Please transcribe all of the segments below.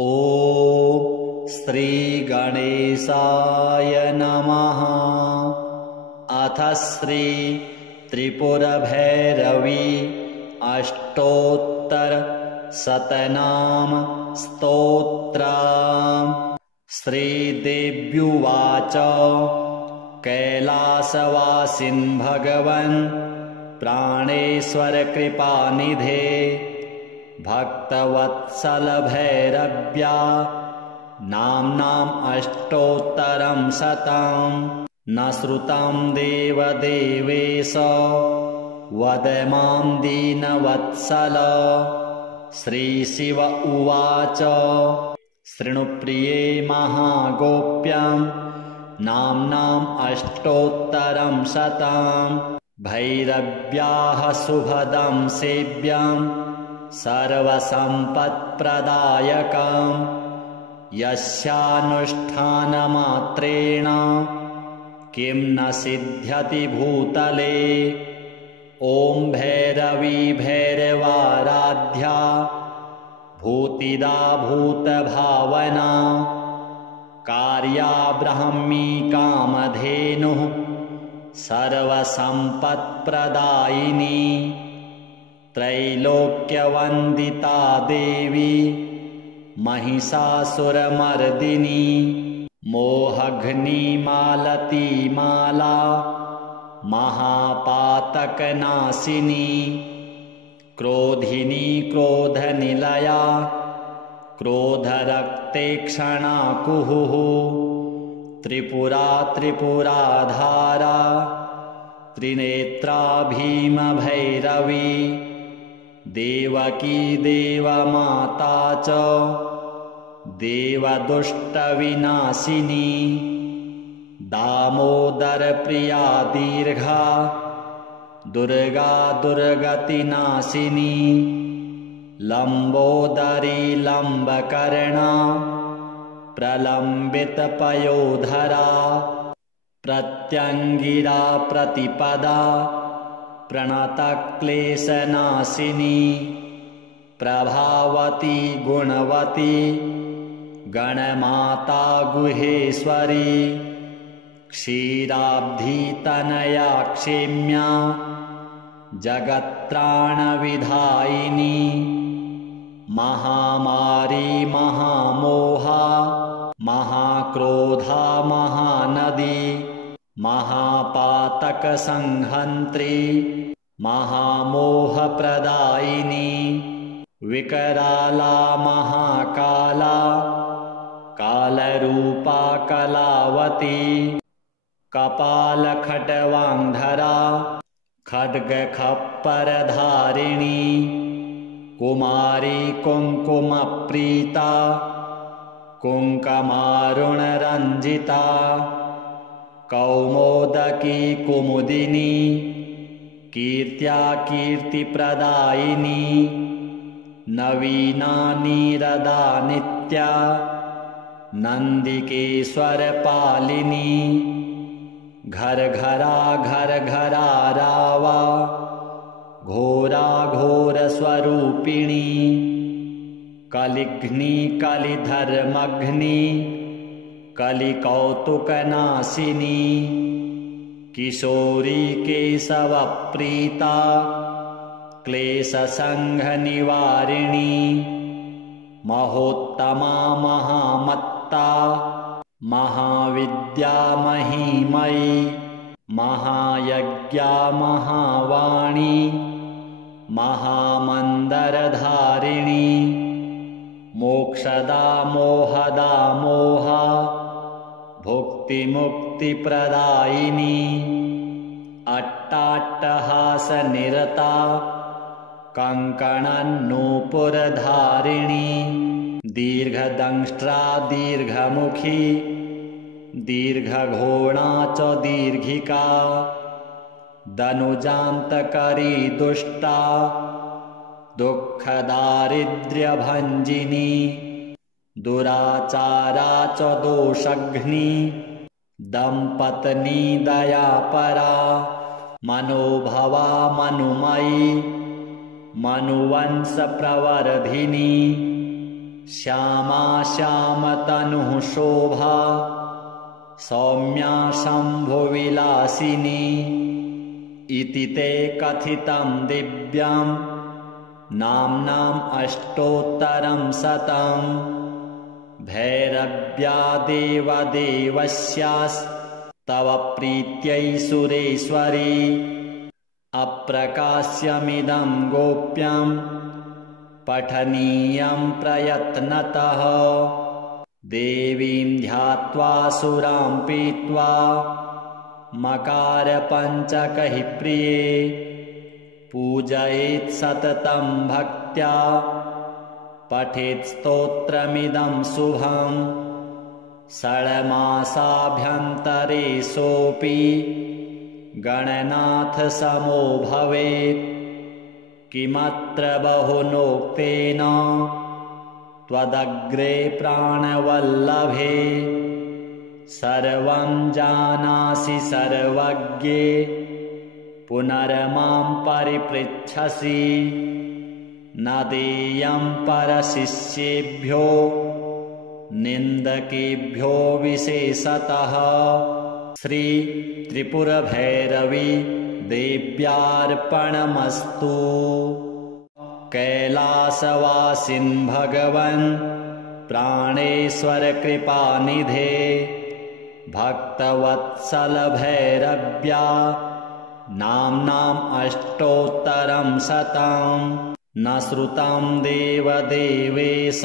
ॐ श्रीगणेशाय नमः। अथ श्री त्रिपुरभैरवी अष्टोत्तरशतनाम स्तोत्रम्। श्रीदेव्युवाच कैलासवासिन् भगवन् प्राणेश्वर कृपानिधे भक्तवत्सल भैरव्या नाम्नाम् अष्टोत्तरं शतं न श्रुतं देवदेवेश वद मां दीनवत्सल। श्रीशिव उवाच शृणुप्रिये महागोप्यं नाम्नाम् अष्टोत्तरं शतं भैरव्याः शुभदं सेव्यं सर्वसम्पत्प्रदायकं यस्यानुष्ठानमात्रेण किं न सिद्ध्यति भूतले। ॐ भैरवी भैरवाराध्या भूतिदा भूतभावना कार्या ब्राह्मी कामधेनुः सर्वसम्पत्प्रदायिनी त्रैलोक्यवन्दिता देवी महिषासुरमर्दिनी मोहघ्निमालती माला महापातकनाशिनी क्रोधिनी क्रोधनिलया क्रोधरक्तेक्षणा कुहुः त्रिपुरा त्रिपुराधारा त्रिनेत्रा भीमभैरवी देवकी देवमाता च देवदुष्टविनाशिनी दामोदरप्रिया दीर्घा दुर्गा दुर्गतिनाशिनी लम्बोदरी लम्बकर्णा प्रलम्बितपयोधरा प्रत्यङ्गिरा प्रतिपदा प्रणतक्लेशनाशिनी प्रभावती गुणवती गणमाता गुहेश्वरी क्षीराब्धितनया क्षेम्या जगत्त्राणविधायिनी महामारी महामोहा महाक्रोधा महानदी महापातकसंहन्त्री महामोहप्रदायिनी विकराला महाकाला कालरूपा कलावती कपालखट्वाङ्धरा खड्गखप्परधारिणी कुमारी कुङ्कुमप्रीता कुङ्कमारुणरञ्जिता कौमोदकी कुमुदिनी कीर्त्या कीर्तिप्रदायिनी नवीना नीरदा नित्या नन्दिकेश्वरपालिनी घर घरा घर घरा रावा घोरा घोरस्वरूपिणी कलिघ्नी कलिधर्मघ्नी कलिकौतुकनाशिनी किशोरी केशवप्रीता क्लेशसङ्घनिवारिणी महोत्तमा महामत्ता महाविद्या महिमयी महायज्ञा महावाणी महामन्दरधारिणी मोक्षदा मोहदा मोहा भुक्तिमुक्तिप्रदायिनी अट्टाट्टहासनिरता कङ्कणन्नूपुरधारिणी दीर्घदंष्ट्रा दीर्घमुखी दीर्घघोणा च दीर्घिका दनुजान्तकरी दुष्टा दुःखदारिद्र्यभञ्जिनी दुराचारा च दोषघ्नी दम्पत्नी दयापरा मनोभवा मनुमयी मनुवंशप्रवर्धिनी श्यामा श्यामतनुः शोभा सौम्या शम्भुविलासिनी इति ते कथितं दिव्यं नाम्नाम् अष्टोत्तरं शतं भैरव्या देवदेवस्यास्तव प्रीत्यै सुरेश्वरी अप्रकाश्यमिदं गोप्यं पठनीयं प्रयत्नतः देवीं ध्यात्वा सुरां पीत्वा मकारपञ्चकैः प्रिये पूजयेत् सततं भक्त्या पठेत् स्तोत्रमिदं शुभं षड्मासाभ्यन्तरे सोऽपि गणनाथसमो भवेत् किमत्र बहुनोक्तेन त्वदग्रे प्राणवल्लभे सर्वं जानासि सर्वज्ञे पुनर्मां परिपृच्छसि न देयं परशिष्येभ्यो निन्दकेभ्यो विशेषतः श्री त्रिपुरभैरवी देव्यार्पणमस्तु। कैलासवासिन् भगवन् प्राणेश्वर कृपानिधे भक्तवत्सल भैरव्या नाम्नाम् अष्टोत्तरं शतं न श्रुतं देवदेवेश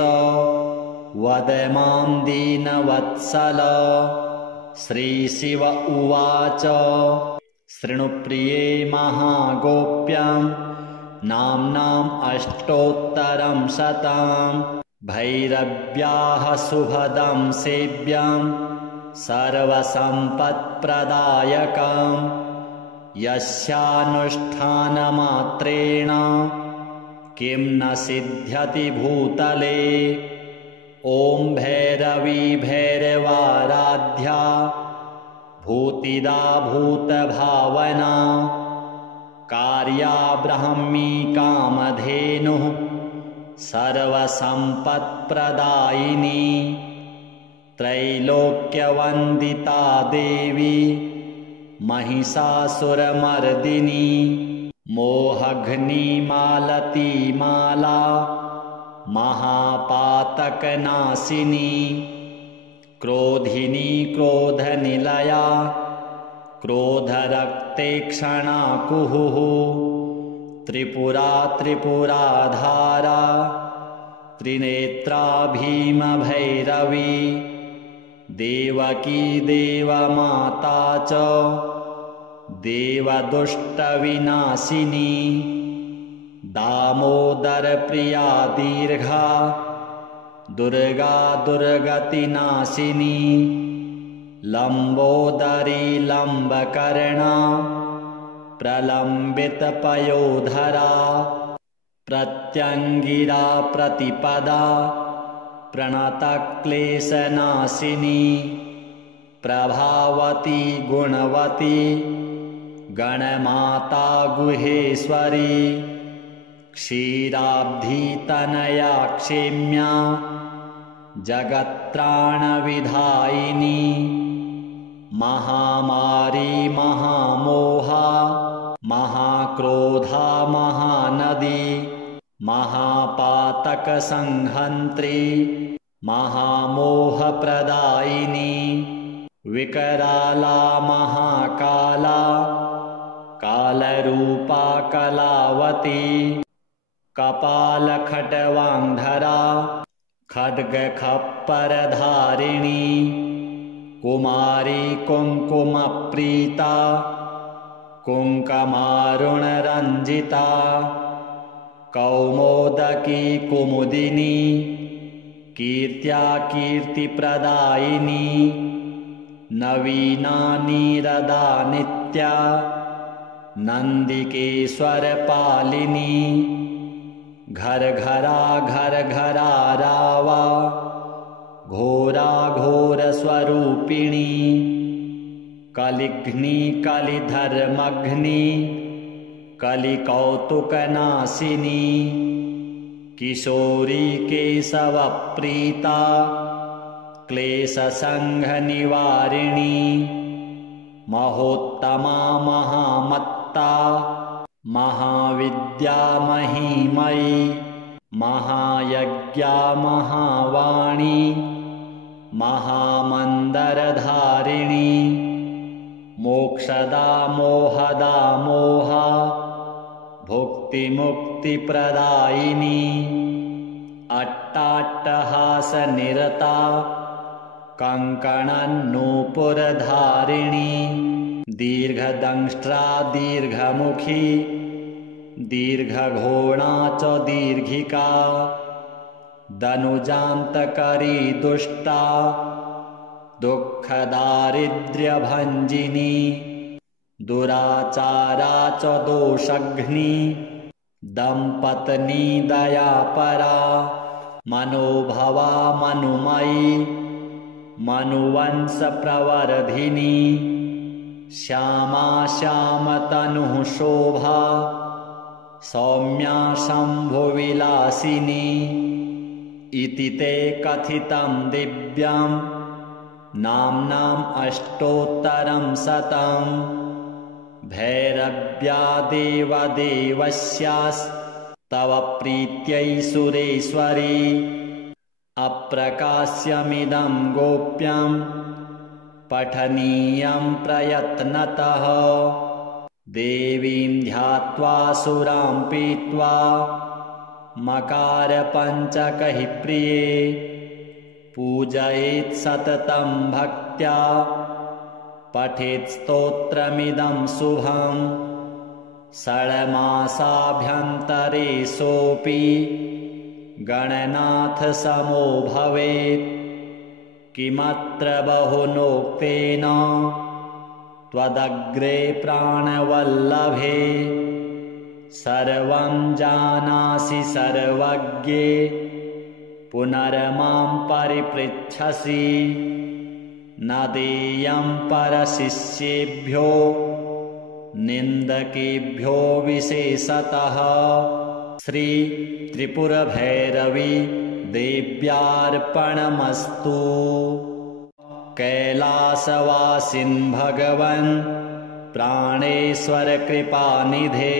वद मां दीनवत्सल। श्रीशिव उवाच शृणुप्रिये महागोप्यं नाम्नाम् अष्टोत्तरं शतं भैरव्याः शुभदं सेव्यं सर्वसम्पत्प्रदायकं यस्यानुष्ठानमात्रेण किं न सिद्ध्यति भूतले। ॐ भैरवी भैरवाराध्या भूतिदा भूतभावना कार्या ब्राह्मी कामधेनुः सर्वसम्पत्प्रदायिनी त्रैलोक्यवन्दिता देवी महिषासुरमर्दिनी मोहघ्निमालती माला महापातकनाशिनी क्रोधिनी क्रोधनिलया क्रोधरक्तेक्षणा कुहुः त्रिपुरा त्रिपुराधारा त्रिनेत्रा भीमभैरवी देवकी देवमाता च देवदुष्टविनाशिनी दामोदरप्रिया दीर्घा दुर्गा दुर्गतिनाशिनी लम्बोदरी लम्बकर्णा प्रलम्बितपयोधरा प्रत्यङ्गिरा प्रतिपदा प्रणतक्लेशनाशिनी प्रभावती गुणवती गणमाता गुहेश्वरी क्षीराब्धितनया क्षेम्या जगत्त्राणविधायिनी महामारी महामोहा महाक्रोधा महानदी महापातकसंहन्त्री महामोहप्रदायिनी विकराला महाकाला कालरूपा कलावती कपालखट्वान्धरा खड्गखप्परधारिणी कुमारी कुङ्कुमप्रीता कुङ्कमारुणरञ्जिता कौमोदकी कुमुदिनी कीर्त्या कीर्तिप्रदायिनी नवीना नीरदा नित्या नन्दिकेश्वरपालिनी घर घरा रावा घोरा घोर स्वरूपिणी कलिघ्नि कलिधर्मघ्नि कलिकौतुकनाशिनी किशोरी केशवप्रीता क्लेशसङ्घनिवारिणी महोत्तमा महामत्ता महाविद्या महीमयी महायज्ञा महावाणी महामन्दरधारिणी मोक्षदा मोहदा मोहा भुक्तिमुक्तिप्रदायिनी अट्टाट्टहासनिरता कङ्कणन्नूपुरधारिणी दीर्घदंष्ट्रा दीर्घमुखी दीर्घघोणा च दीर्घिका दनुजान्तकरी दुष्टा दुःखदारिद्र्यभञ्जिनी दुराचारा च दोषघ्नी दम्पत्नी दयापरा मनोभवा मनुमयी मनुवंशप्रवर्धिनी श्यामा श्यामतनुः शोभा सौम्या शम्भुविलासिनी इति ते कथितं दिव्यं नाम्नाम् अष्टोत्तरं शतं भैरव्या देवदेवस्यास्तव प्रीत्यै सुरेश्वरी अप्रकाश्यमिदं गोप्यं पठनीयं प्रयत्नतः देवीं ध्यात्वा सुरां पीत्वा मकारपञ्चकैः प्रिये पूजयेत् सततं भक्त्या पठेत् स्तोत्रमिदं शुभं षड्मासाभ्यन्तरे सोऽपि गणनाथसमो भवेत् किमत्र बहुनोक्तेन त्वदग्रे प्राणवल्लभे सर्वं जानासि सर्वज्ञे पुनर्मां परिपृच्छसि न देयं परशिष्येभ्यो निन्दकेभ्यो विशेषतः श्री त्रिपुरभैरवी देव्यार्पणमस्तु। कैलासवासिन् भगवन् प्राणेश्वर कृपानिधे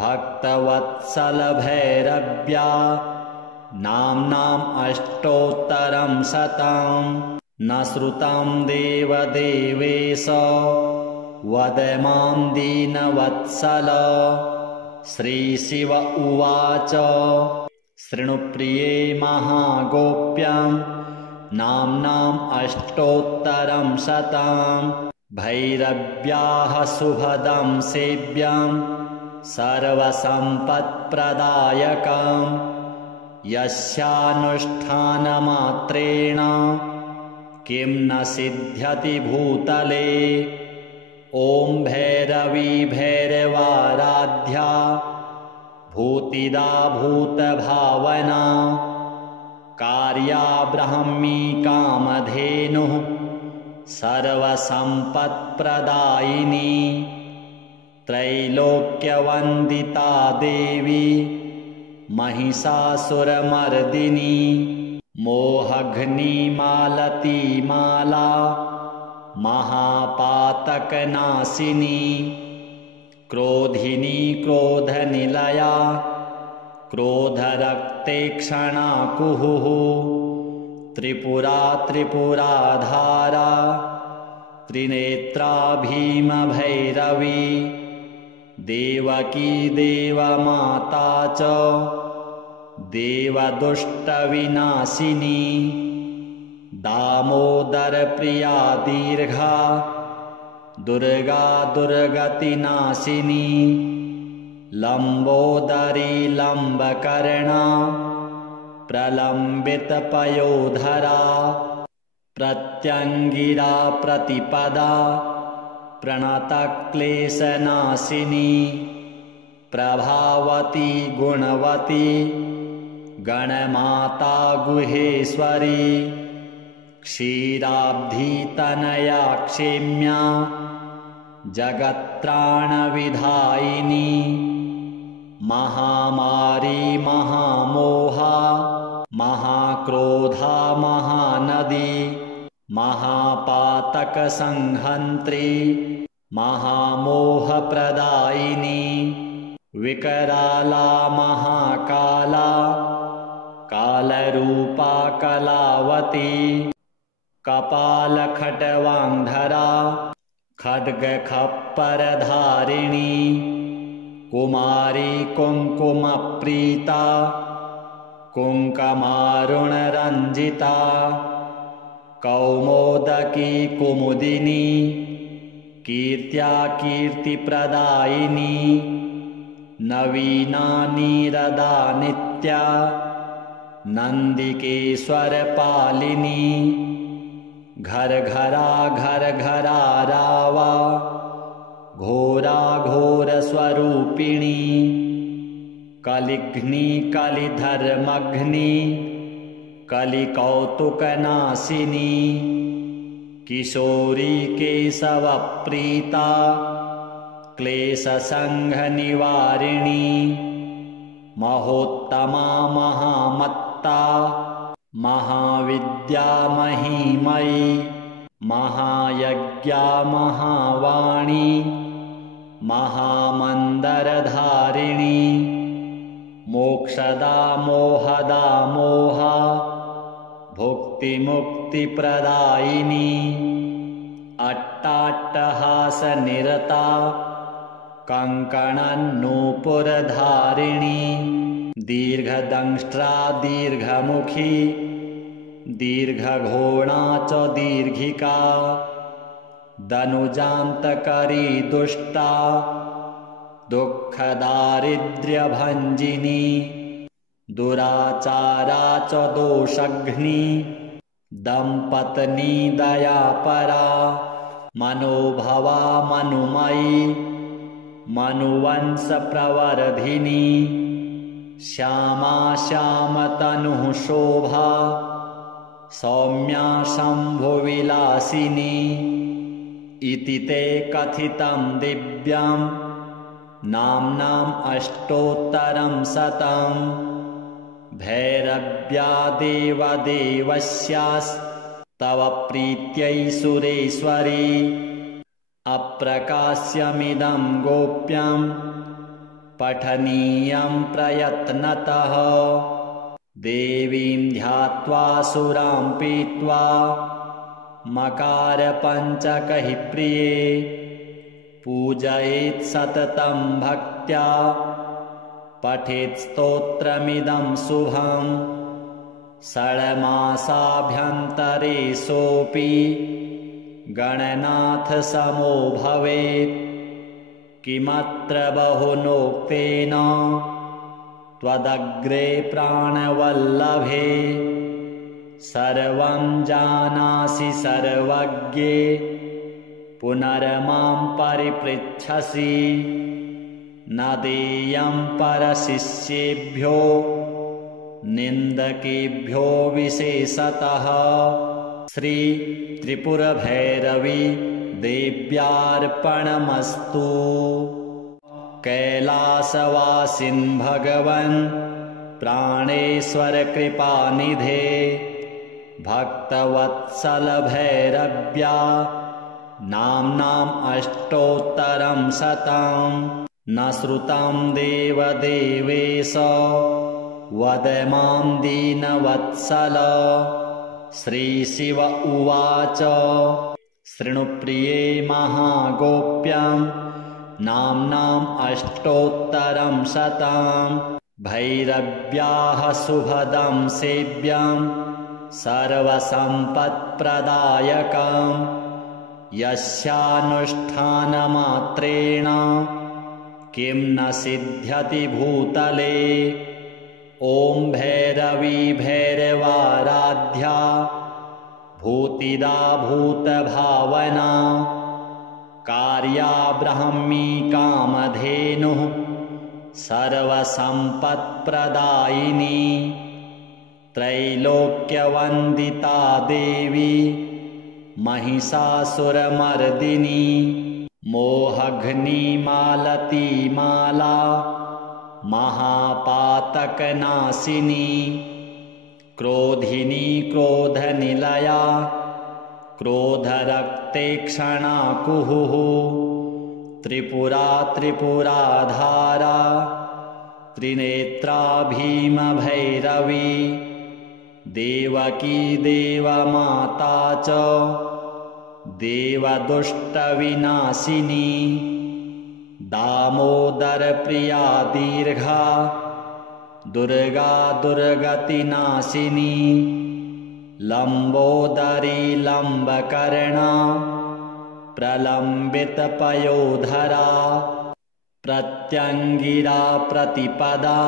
भक्तवत्सल भैरव्या नाम्नाम् अष्टोत्तरं शतं न श्रुतं देवदेवेश वद मां दीनवत्सल। श्रीशिव उवाच शृणुप्रिये महागोप्यं नाम्नाम् अष्टोत्तरं शतं भैरव्याः शुभदं सेव्यं सर्वसम्पत्प्रदायकं यस्यानुष्ठानमात्रेण किं न सिद्ध्यति भूतले। ॐ भैरवी भैरवाराध्या भूतिदा भूतभावना कार्या ब्राह्मी कामधेनुः सर्वसम्पत्प्रदायिनी त्रैलोक्यवन्दिता देवी महिषासुरमर्दिनी मोहघ्निमालती माला महापातकनाशिनी क्रोधिनी क्रोधनिलया क्रोधरक्तेक्षणा कुहुः त्रिपुरा त्रिपुराधारा त्रिनेत्रा भीमभैरवी देवकी देवमाता च देवदुष्टविनाशिनी दामोदरप्रिया दीर्घा दुर्गा दुर्गतिनाशिनी लम्बोदरी लम्बकर्णा प्रलम्बितपयोधरा प्रत्यङ्गिरा प्रतिपदा प्रणतक्लेशनाशिनी प्रभावती गुणवती गणमाता गुहेश्वरी क्षीराब्धितनया क्षेम्या जगत्त्राणविधायिनी महामारी महामोहा महाक्रोधा महानदी महापातकसंहन्त्री महामोहप्रदायिनी विकराला महाकाला कालरूपा कलावती कपालखट्वाङ्धरा खड्गखप्परधारिणी कुमारी कुङ्कुमप्रीता कुङ्कमारुणरञ्जिता कौमोदकी कुमुदिनी कीर्त्या कीर्तिप्रदायिनी नवीना नीरदा नित्या नन्दिकेश्वरपालिनी घर घरा रावा घोरा घोर स्वरूपिणी कलिघ्नी कलिधर्मघ्नी कलिकौतुकनाशिनी किशोरी केशवप्रीता क्लेशसङ्घनिवारिणी महोत्तमा महामत्ता महाविद्या महीमयी महायज्ञा महावाणी महामन्दरधारिणी मोक्षदा मोहदा मोहा भुक्तिमुक्तिप्रदायिनी अट्टाट्टहासनिरता कङ्कणन्नूपुरधारिणी दीर्घदंष्ट्रा दीर्घमुखी दीर्घघोणा च दीर्घिका दनुजान्तकरी दुष्टा दुःखदारिद्र्यभञ्जिनी दुराचारा च दोषघ्नी दम्पत्नी दयापरा मनोभवा मनुमयी मनुवंशप्रवर्धिनी श्यामा श्यामतनुः शोभा सौम्या शम्भुविलासिनी इति ते कथितं दिव्यं नाम्नाम् अष्टोत्तरं शतं भैरव्या देवदेवस्यास्तव प्रीत्यै सुरेश्वरी अप्रकाश्यमिदं गोप्यं पठनीयं प्रयत्नतः देवीं ध्यात्वा सुरां पीत्वा मकारपञ्चकैः प्रिये पूजयेत् सततं भक्त्या पठेत् स्तोत्रमिदं शुभं षड्मासाभ्यन्तरे सोऽपि गणनाथसमो भवेत् किमत्र बहुनोक्तेन त्वदग्रे प्राणवल्लभे सर्वं जानासि सर्वज्ञे पुनर्मां परिपृच्छसि न देयं परशिष्येभ्यो निन्दकेभ्यो विशेषतः श्री त्रिपुरभैरवी देव्यार्पणमस्तु। कैलासवासिन् भगवन् प्राणेश्वर कृपानिधे भक्तवत्सल भैरव्या नाम्नाम् अष्टोत्तरं शतं न श्रुतं देवदेवेश वद मां दीनवत्सल। श्रीशिव उवाच शृणुप्रिये महागोप्यं नाम्नाम् अष्टोत्तरं शतं भैरव्याः शुभदं सेव्यं सर्वसम्पत्प्रदायकं यस्यानुष्ठानमात्रेण किं न सिद्ध्यति भूतले। ॐ भैरवी भैरवाराध्या भूतिदा भूतभावना कार्या ब्राह्मी कामधेनुः सर्वसम्पत्प्रदायिनी त्रैलोक्यवन्दिता देवी महिषासुरमर्दिनी मोहघ्नी मालती माला महापातकनाशिनी क्रोधिनी क्रोधनिलया क्रोधरक्तेक्षणा कुहुः त्रिपुरा त्रिपुराधारा त्रिनेत्रा भीमभैरवी देवकी देवमाता च देवदुष्टविनाशिनी दामोदरप्रिया दीर्घा दुर्गा दुर्गतिनाशिनी लम्बोदरी लम्बकर्णा प्रलम्बितपयोधरा प्रत्यङ्गिरा प्रतिपदा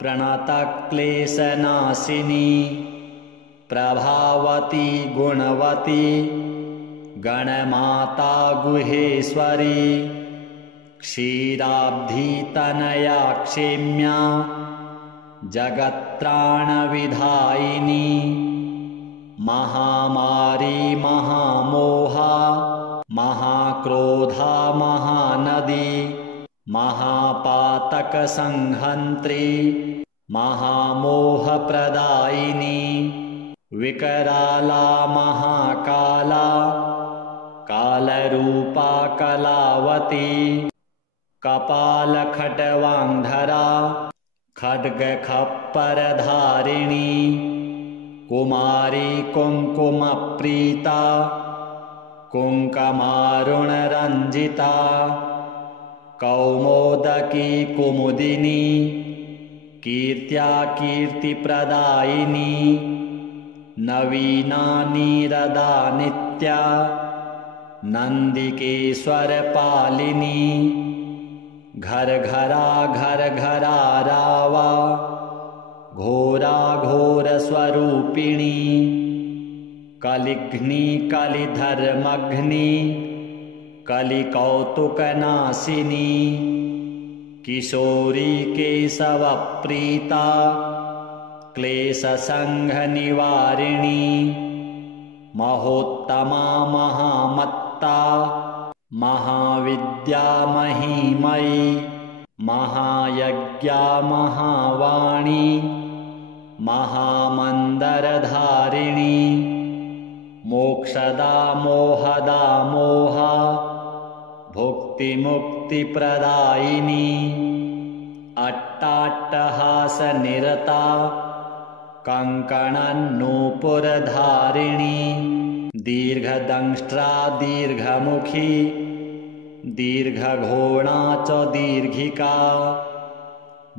प्रणतक्लेशनाशिनी प्रभावती गुणवती गणमाता गुहेश्वरी क्षीराब्धितनया क्षेम्या जगत्त्राणविधायिनी महामारी महामोहा महाक्रोधा महानदी महापातकसंहन्त्री महामोहप्रदायिनी विकराला महाकाला कालरूपा कलावती कपालखट्वान्धरा खड्गखप्परधारिणी कुमारी कुङ्कुमप्रीता कुङ्कमारुणरञ्जिता कौमोदकी कुमुदिनी कीर्त्या कीर्तिप्रदायिनी नवीना नीरदा नित्या नन्दिकेश्वरपालिनी घर घरा रावा घोरा घोरस्वरूपिणी कलिघ्नी कलिधर्मघ्नी कलिकौतुकनाशिनी किशोरी केशवप्रीता क्लेशसङ्घनिवारिणी महोत्तमा महामत्ता महाविद्या महीमयी महायज्ञा महावाणी महामन्दरधारिणी मोक्षदा मोहदा मोहा भुक्तिमुक्तिप्रदायिनी अट्टाट्टहासनिरता कङ्कणन्नूपुरधारिणी दीर्घदंष्ट्रा दीर्घमुखी दीर्घघोणा च दीर्घिका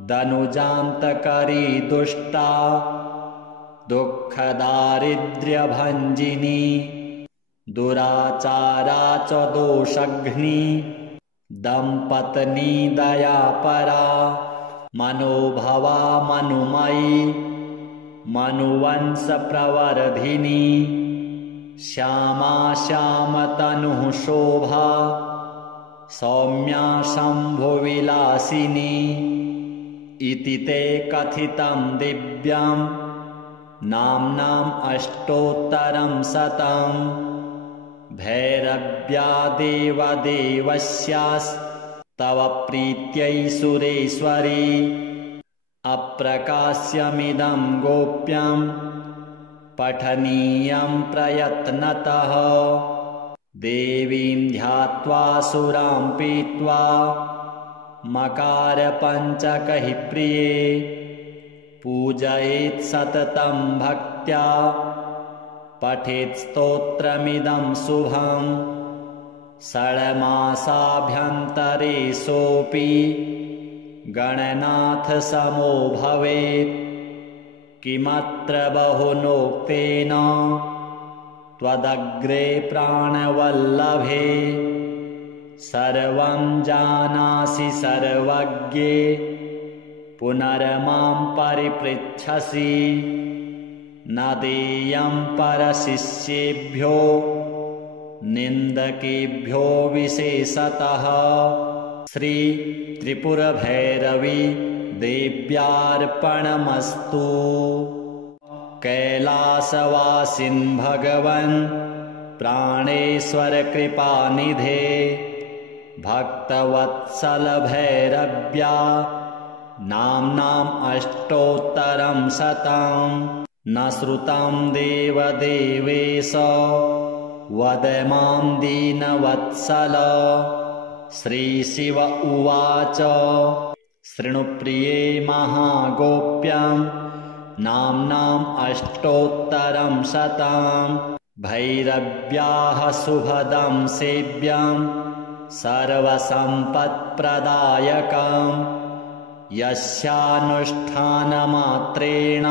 दनुजान्तकरी दुष्टा दुःखदारिद्र्यभञ्जिनी दुराचारा च दोषघ्नी दम्पत्नी दयापरा मनोभवा मनुमयी मनुवंशप्रवर्धिनी श्यामा श्यामतनुः शोभा सौम्या शम्भुविलासिनी इति ते कथितं दिव्यं नाम्नाम् अष्टोत्तरं शतं भैरव्या देवदेवस्यास्तव प्रीत्यै सुरेश्वरी अप्रकाश्यमिदं गोप्यं पठनीयं प्रयत्नतः देवीं ध्यात्वा सुरां पीत्वा मकारपञ्चकैः प्रिये पूजयेत् सततं भक्त्या पठेत् स्तोत्रमिदं शुभं षड्मासाभ्यन्तरे सोऽपि गणनाथसमो भवेत् किमत्र बहुनोक्तेन त्वदग्रे प्राणवल्लभे सर्वं जानासि सर्वज्ञे पुनर्मां परिपृच्छसि न देयं परशिष्येभ्यो निन्दकेभ्यो विशेषतः श्री त्रिपुरभैरवी देव्यार्पणमस्तु। कैलासवासिन् भगवन् प्राणेश्वर कृपानिधे भक्तवत्सल भैरव्या नाम्नाम् अष्टोत्तरं शतं न श्रुतं देवदेवेश वद मां दीनवत्सल। श्रीशिव उवाच शृणुप्रिये महागोप्यं नाम्नाम् अष्टोत्तरं शतं भैरव्याः शुभदं सेव्यं सर्वसम्पत्प्रदायकं यस्यानुष्ठानमात्रेण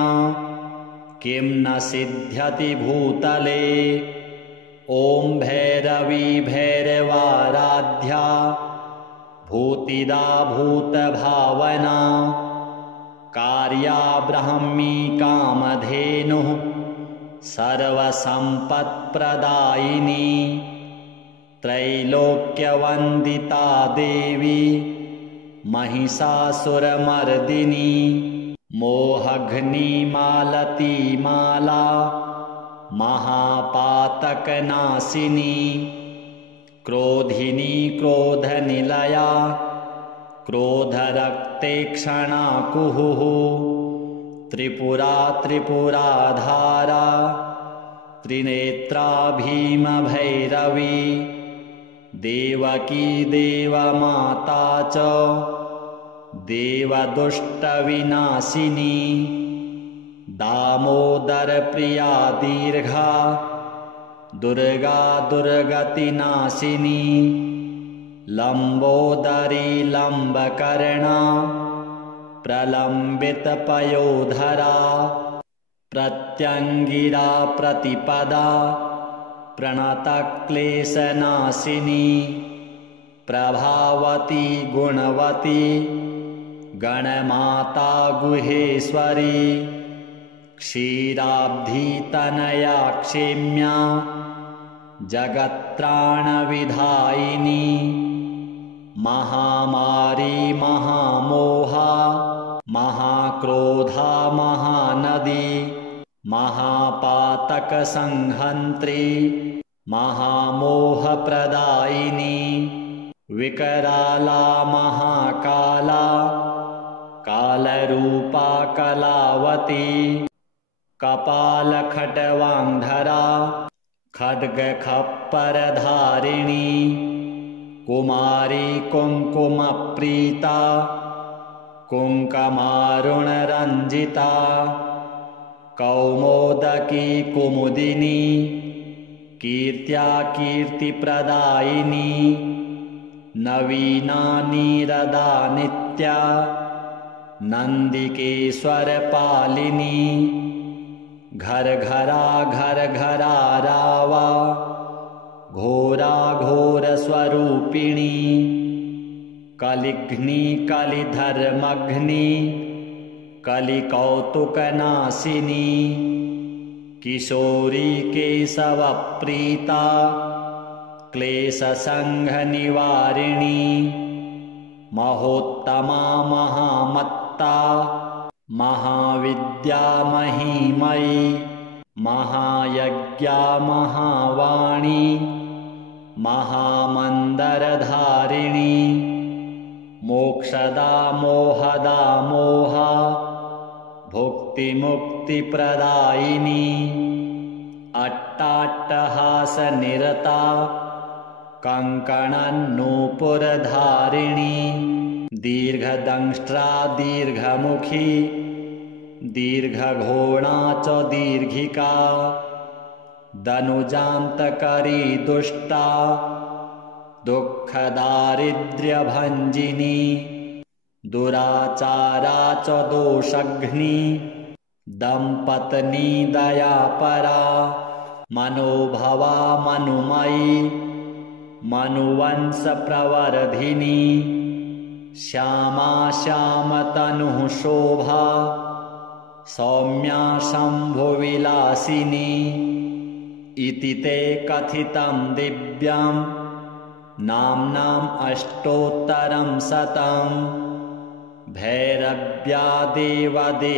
किं न सिद्ध्यति भूतले। ॐ भैरवी भैरवाराध्या भूतिदा भूतभावना कार्या ब्राह्मी कामधेनुः सर्वसम्पत्प्रदायिनी त्रैलोक्यवन्दिता देवी महिषासुरमर्दिनी मोहघ्निमालती माला महापातकनाशिनी क्रोधिनी क्रोधनिलया क्रोधरक्तेक्षणा कुहुः त्रिपुरा त्रिपुराधारा त्रिनेत्रा भीमभैरवी देवकी देवमाता च देवदुष्टविनाशिनी दामोदरप्रिया दीर्घा दुर्गा दुर्गतिनाशिनी लम्बोदरी लम्बकर्णा प्रलम्बितपयोधरा प्रत्यङ्गिरा प्रतिपदा प्रणतक्लेशनाशिनी प्रभावती गुणवती गणमाता गुहेश्वरी क्षीराब्धितनया क्षेम्या जगत्त्राणविधायिनी महामारी महामोहा महाक्रोधा महानदी महापातकसंहन्त्री महामोहप्रदायिनी विकराला महाकाला कालरूपा कलावती कपालखट्वान्धरा खड्गखप्परधारिणी कुमारी कुङ्कुमप्रीता कुङ्कमारुणरञ्जिता कौमोदकी कुमुदिनी कीर्त्या कीर्तिप्रदायिनी नवीना नीरदा नित्या नन्दिकेश्वरपालिनी घर घरा घर घरा रावा घोरा घोरस्वरूपिणी कलिघ्नि कलिधर्मघ्नि कलिकौतुकनाशिनी किशोरी केशवप्रीता क्लेशसङ्घनिवारिणी महोत्तमा महामत्ता महाविद्या महिमयी महायज्ञा महावाणी महामन्दरधारिणी मोक्षदा मोहदा मोहा भुक्तिमुक्तिप्रदायिनी अट्टाट्टहासनिरता कङ्कणन्नूपुरधारिणी दीर्घदंष्ट्रा दीर्घमुखी दीर्घघोणा च दीर्घिका दनुजान्तकरी दुष्टा दुःखदारिद्र्यभञ्जिनी दुराचारा च दोषघ्नी दम्पत्नी दयापरा मनोभवा मनुमयी मनुवंशप्रवर्धिनी श्यामा श्यामतनुः शोभा सौम्या शम्भुविलासिनी इति ते कथितं दिव्यं नाम्नाम् अष्टोत्तरं शतं भैरव्या देवदेवस्यास्तव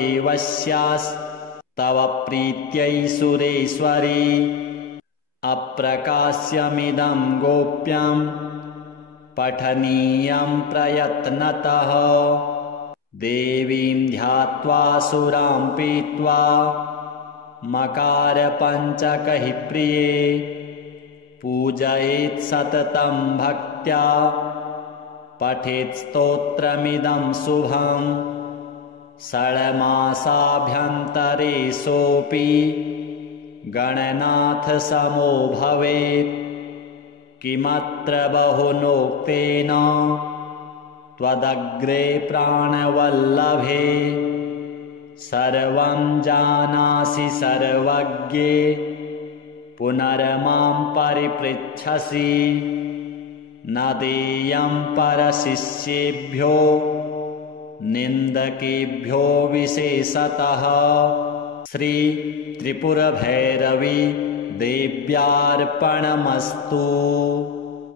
प्रीत्यै सुरेश्वरी अप्रकाश्यमिदं गोप्यं पठनीयं प्रयत्नतः देवीं ध्यात्वा सुरां पीत्वा मकारपञ्चकैः प्रिये पूजयेत् सततं भक्त्या पठेत् स्तोत्रमिदं शुभम् षड्मासाभ्यन्तरे सोऽपि गणनाथसमो भवेत् किमत्र बहुनोक्तेन त्वदग्रे प्राणवल्लभे सर्वं जानासि सर्वज्ञे पुनर्मां परिपृच्छसि न देयं परशिष्येभ्यो निन्दकेभ्यो विशेषतः श्री त्रिपुरभैरवी देव्यार्पणमस्तु।